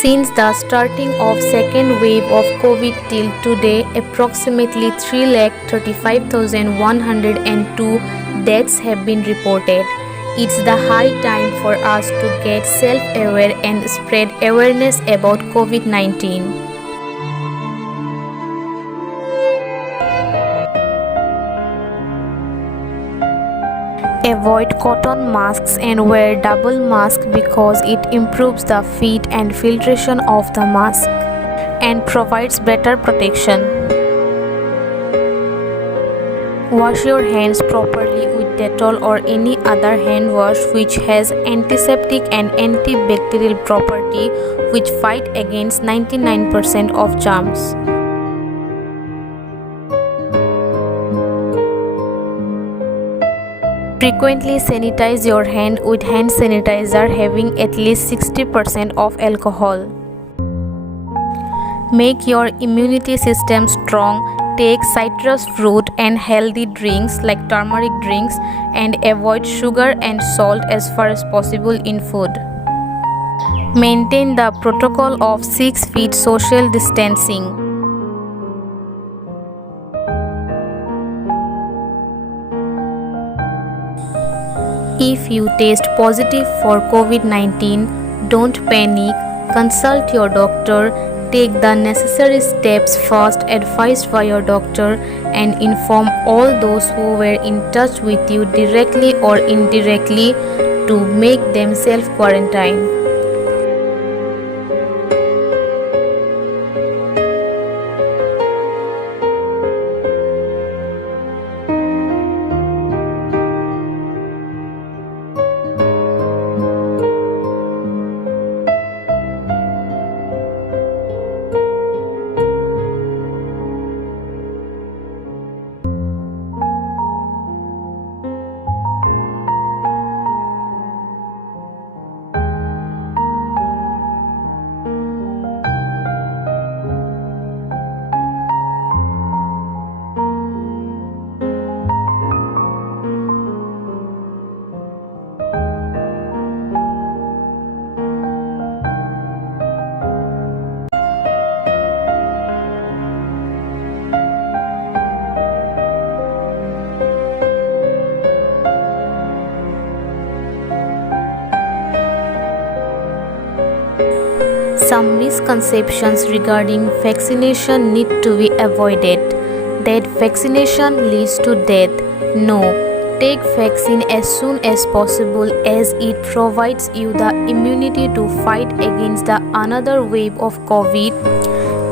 Since the starting of second wave of COVID till today, approximately 3,35,102 deaths have been reported. It's the high time for us to get self-aware and spread awareness about COVID-19. Avoid cotton masks and wear double mask because it improves the fit and filtration of the mask and provides better protection. Wash your hands properly with Dettol or any other hand wash which has antiseptic and antibacterial property which fight against 99% of germs. Frequently sanitize your hand with hand sanitizer having at least 60% of alcohol. Make your immunity system strong. Take citrus fruit and healthy drinks like turmeric drinks and avoid sugar and salt as far as possible in food. Maintain the protocol of 6 feet social distancing. If you test positive for COVID-19, don't panic, consult your doctor, take the necessary steps first advised by your doctor, and inform all those who were in touch with you directly or indirectly to make them self-quarantine. Some misconceptions regarding vaccination need to be avoided. That vaccination leads to death. No, take vaccine as soon as possible as it provides you the immunity to fight against the another wave of COVID.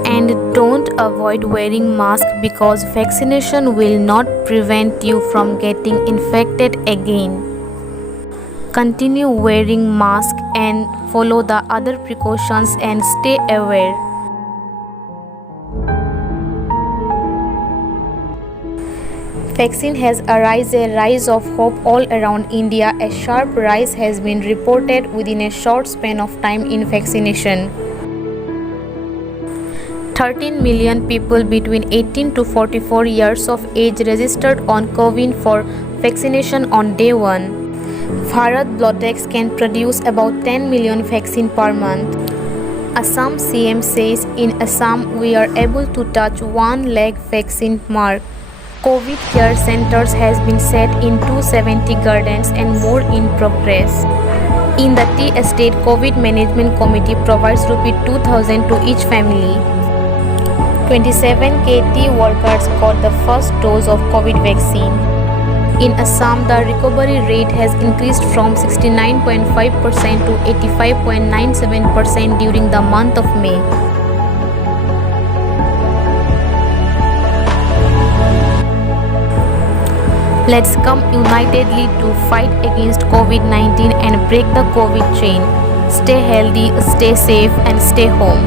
And don't avoid wearing mask because vaccination will not prevent you from getting infected again. Continue wearing mask and follow the other precautions and stay aware. Vaccine has arise a rise of hope all around India. A sharp rise has been reported within a short span of time in vaccination. 13 million people between 18 to 44 years of age registered on CoWIN for vaccination on day 1. Bharat Biotech can produce about 10 million vaccine per month. Assam CM says in Assam we are able to touch 1 lakh vaccine mark. COVID care centers has been set in 270 gardens and more in progress. In the Tea Estate, COVID Management Committee provides ₹2,000 to each family. 27k tea workers got the first dose of COVID vaccine. In Assam, the recovery rate has increased from 69.5% to 85.97% during the month of May. Let's come unitedly to fight against COVID-19 and break the COVID chain. Stay healthy, stay safe, and stay home.